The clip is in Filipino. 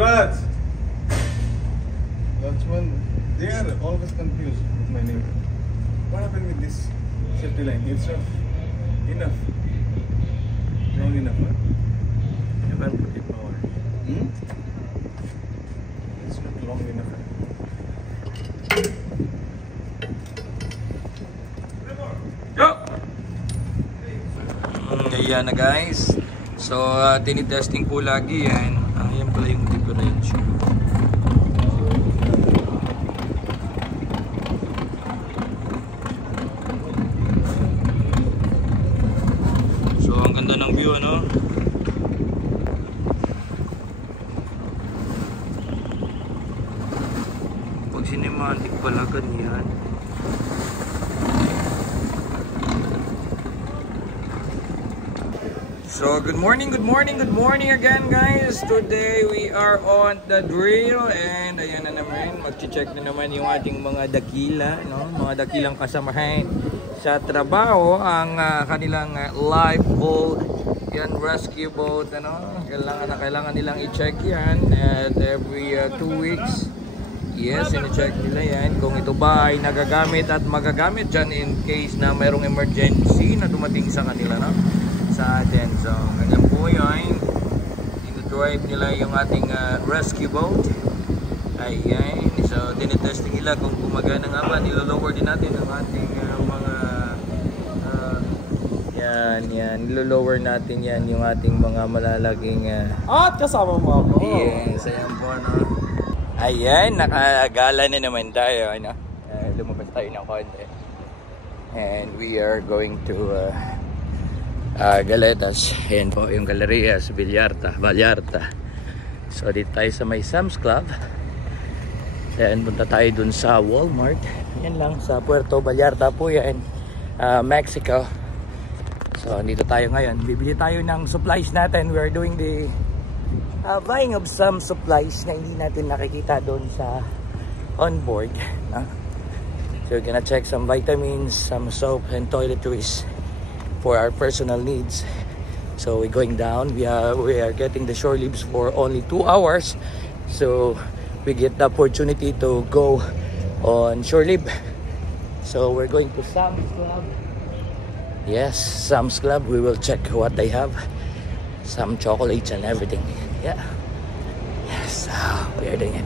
Suraj! Lakshman, they are always confused with my name. What happened with this safety line? It's not enough. Long enough, huh? You can put it more. It's not long enough. Ayan na guys. So, tinitesting po lagi yan. Ayan pala yung differential. So, ang ganda ng view, ano? Pag cinematic pala, ganyan. So good morning again guys. Today we are on the drill and ayan na naman, mag-check na naman yung ating mga dakila, no? Mga dakilang kasamahan sa trabaho, ang kanilang life boat, yan rescue boat, ano? Kailangan nilang i-check yan at every 2 weeks. Yes, in-check nila yan kung ito ba ay nagagamit at magagamit dyan in case na mayroong emergency na dumating sa kanila, no? Sa atin. So, ganyan po yun. Ino-drive nila yung ating rescue boat. Ayan. So, tinitesting nila kung gumagana nga ba. Nilo-lower din natin ang ating mga yan. Nilo-lower natin yan yung ating mga malalaking at kasama mo ako. yes, ayan po, no? Ayan, nakagala na naman tayo, ano? Lumabas tayo ng konti. And we are going to Galetas. Ayan po yung Galerias Vallarta. So dito tayo sa may Sam's Club. Ayan, punta tayo dun sa Walmart. Ayan lang, sa Puerto Vallarta po yan, Mexico. So dito tayo ngayon. Bibili tayo ng supplies natin. We are doing the buying of some supplies na hindi natin nakikita doon sa on board, no? So we're gonna check some vitamins, some soap and toiletries for our personal needs. So we're going down. We are getting the shore leaves for only 2 hours, so we get the opportunity to go on shore leave. So we're going to Sam's Club. Yes, Sam's Club. We will check what they have, some chocolates and everything. Yeah, yes, we are doing it.